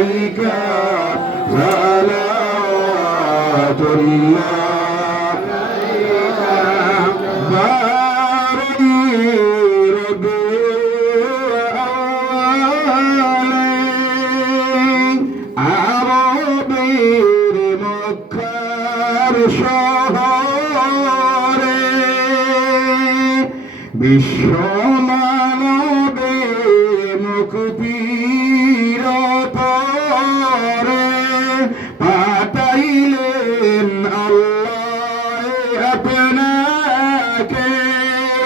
عليك صلوات الله باري ربي وأولي عربي مكر شهوري بالشمال بمكبي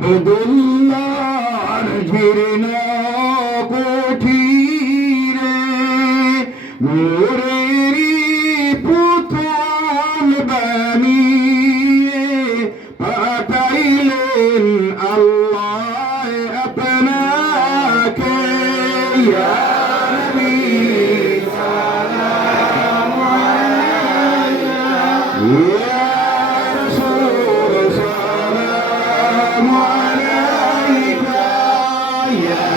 আবদুল্লাহর ঝিরন কুঠিরে মুরেরি পুতুল বানিয়ে পাঠাইলেন আল্লাহ আপনাকে। ইয়া নবী ইয়া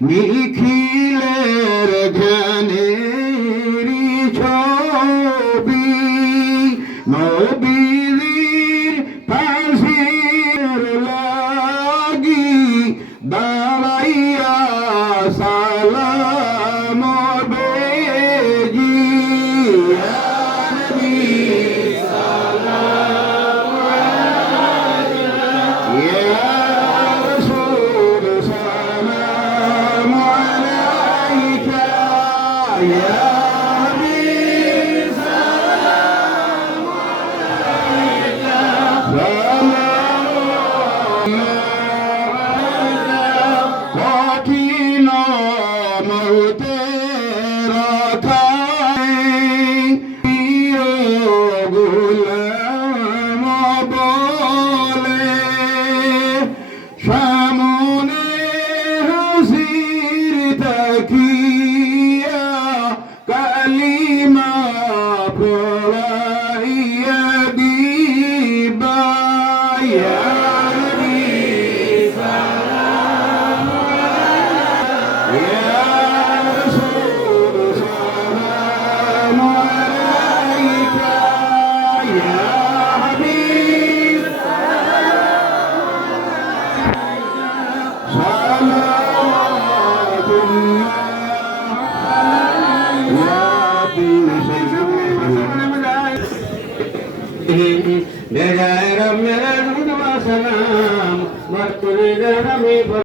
নিখিলের জ্ঞানেরি ছবি নবীর পাশের লাগি দাঁড়াইয়া সালাম Yeah. मेरा मेरा सलाम मत मेरा